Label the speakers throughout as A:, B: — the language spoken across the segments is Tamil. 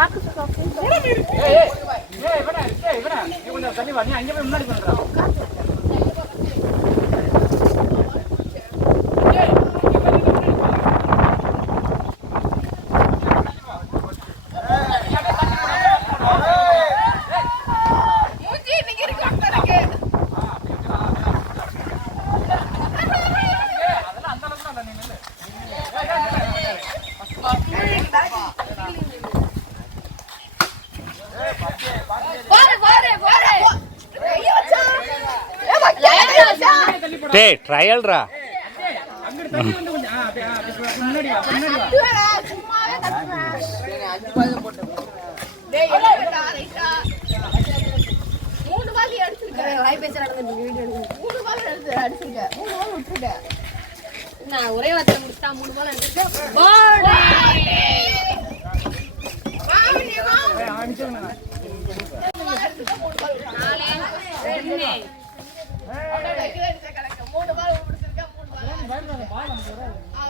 A: நாக்கு
B: டேய்,
A: ரைட்டா. மூணு பால் அடிச்சிருக்க. மூணு பால் எடுத்து அடிச்சிருக்க. மூணு பால் விட்டுருக்க.
C: நான் ஒரே வார்த்தை முடிச்சா மூணு பால் எடுத்துருக்கேன்
A: வாங்க, வாங்க.
D: ஏய், அவன் நிச்சயம்
A: மூணு பால் எடுத்துருக்க, மூணு பால் விட்டுருக்க. அப்படியே வைக்கிறேன், இந்த கணக்கு. மூணு பால் முடிச்சிருக்க, மூணு பால். அவன் ஆறு பால்.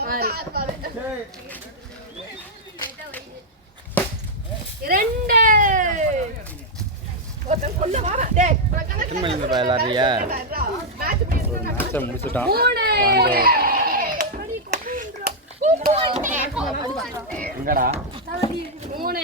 C: இரண்டு
A: ஒருத்தன் கொல்ல வாரான். டேய், உனக்கு கணக்கு
B: எத்தனை மணிக்கு விளையாடுறியா?
A: மேட்ச் முடிச்சிருக்க.
B: மேட்சை முடிச்சுட்டான்
C: மூணு
B: எங்கடா
C: மூணு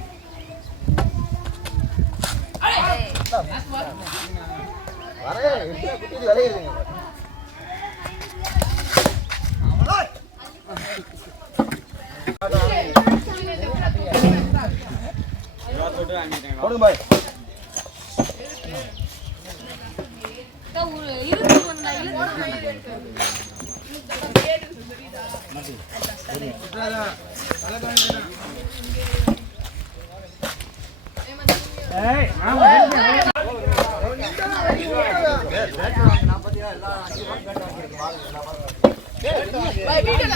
C: போடுங்க பாய்
D: ஏய் ஆமா
A: வீட்டுல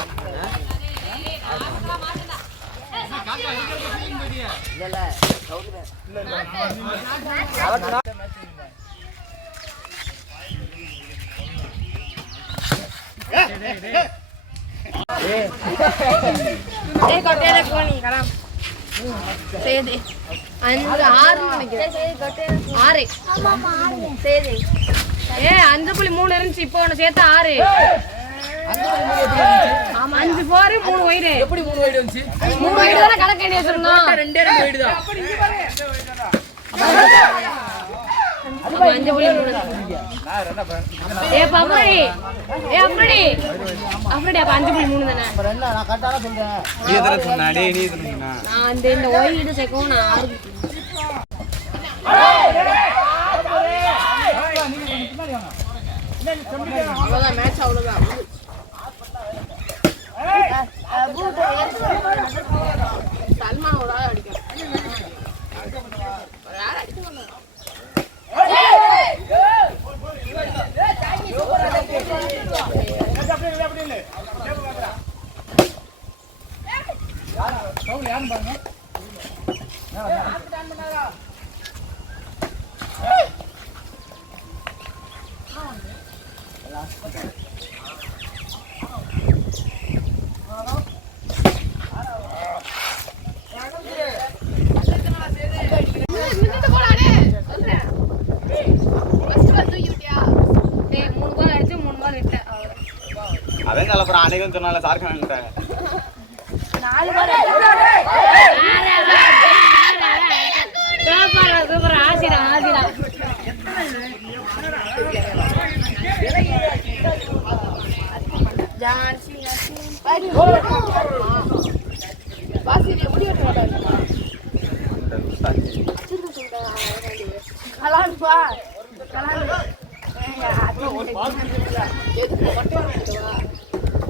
C: அஞ்சு ஆறு. நினைக்கிறேன் ஆறு. ஏ அஞ்சு புள்ளி மூணு இருந்துச்சு இப்போ ஒன்று சேர்த்து ஆறு. ஆமா அஞ்சு போரு மூணு வயிறு.
D: எப்படி மூணு வைடு வந்துச்சு?
C: மூணு வயிறு தானே கணக்கு எண்ணி வச்சிருந்தோம்.
D: ரெண்டே ரெண்டு வைடு தான்.
C: அஞ்சு புள்ளி மூணு
D: நான் ரெண்டா பண்ணேன்
C: ஏ அப்படி ஏ அப்படி அப்படி அப்ப அஞ்சு புள்ளி மூணு தானே.
B: நீ எத்தனை சொன்னா டேய் நீ எத்தனை சொன்னா
C: நான் அந்த இந்த ஓய்வு சேர்க்கவும் நான் ஆறு
A: அவ்வளவுதான் மேட்ச் அவ்வளவுதான். சல்மான் ஒரு ஆள் அடிக்கும் ஒரு ஆள் அடிக்க மாட்டான். மிதித்து போடானே சொல்றேன் ஃபர்ஸ்ட் பால் தூக்கி விட்டியா
C: டேய் மூணு பால் அடிச்சு மூணு பால் விட்டேன்
B: அவன் கலப்புறான். அன்னைக்கும் சொன்னால
C: நாலு பால் சூப்பரா ஆசிடா ஆசிடா ஜான்சி
A: வாசி நீ முடி வெட்ட மாட்டாங்க
C: கலான் பா கலான்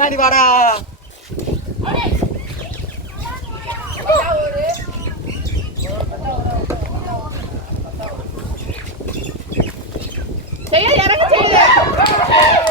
B: பின்னாடி வாடா.
A: செய்ய இறங்க செய்யுது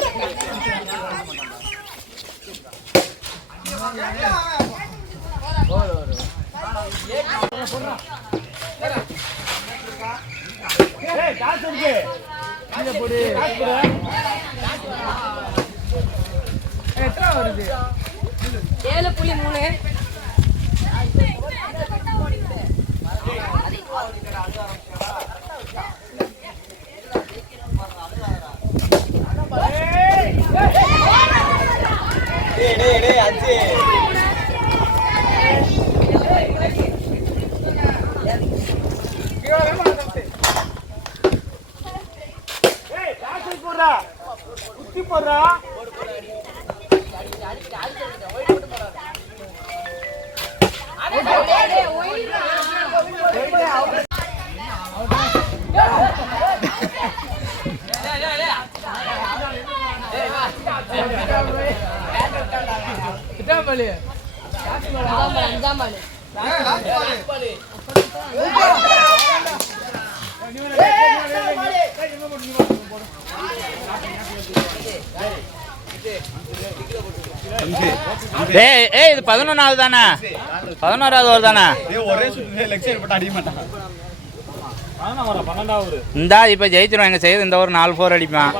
D: எத்தனை வருது?
C: ஏழு புள்ளி மூணு.
B: டேய் டேய் டேய் அஜி
C: அஞ்சாம் பால்
E: டேய் ஏய் இது பதினொன்றாவது தானே பதினோராவது ஓவர் தானே
B: ஒரே சுத்து லெக்சர் போட்டு அடிக்க மாட்டான்
D: பன்னெண்டாவது
E: இந்தா இப்போ ஜெயிச்சிரும் எங்கள் செய்து இந்த ஒரு நாலு ஃபோர் அடிப்பான்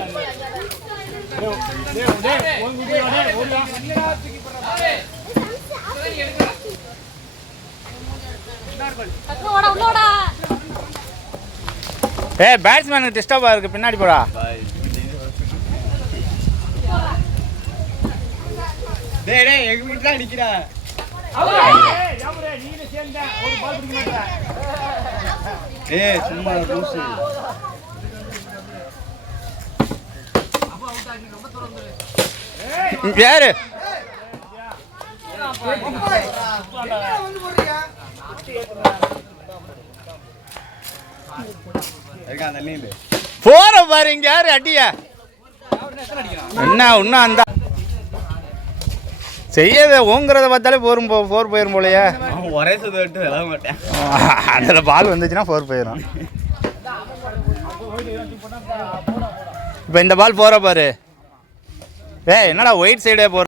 E: ஏய் பேட்ஸ்மேனுக்கு டிஸ்டர்பாக இருக்குது பின்னாடி போடா
B: டேய் டேய் எங்க நிக்கிறா டேய் சும்மா லூசு
E: யாரு
B: இருக்கா
E: போற பாருங்க யாரு அடியா? என்ன இன்னும் அந்த செய்யத ஓங்குறத பார்த்தாலே போரும் போ ஃபோர் போயிடும் போலயே.
B: ஒரே சுத்து விட்டு மாட்டேன்
E: அதில் பால் வந்துச்சுன்னா போர் போயிடும் இப்போ இந்த பால் போகிற பாரு. ஏ என்னடா ஒயிட் சைடே
A: போகிற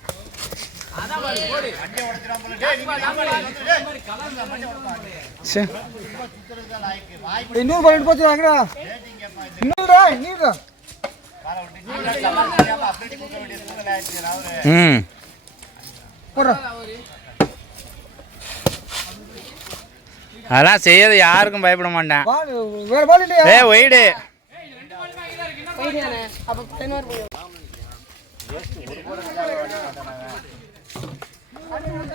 C: இன்னொரு பால் போச்சு வாங்கடா இன்னொருடா இன்னொருடா
A: ம்.
C: போடுறா.
A: அதெல்லாம் செய்யறது யாருக்கும் பயப்பட மாட்டேன்.
C: வேற பால் இல்லையா?
E: அப்போ பதினோரு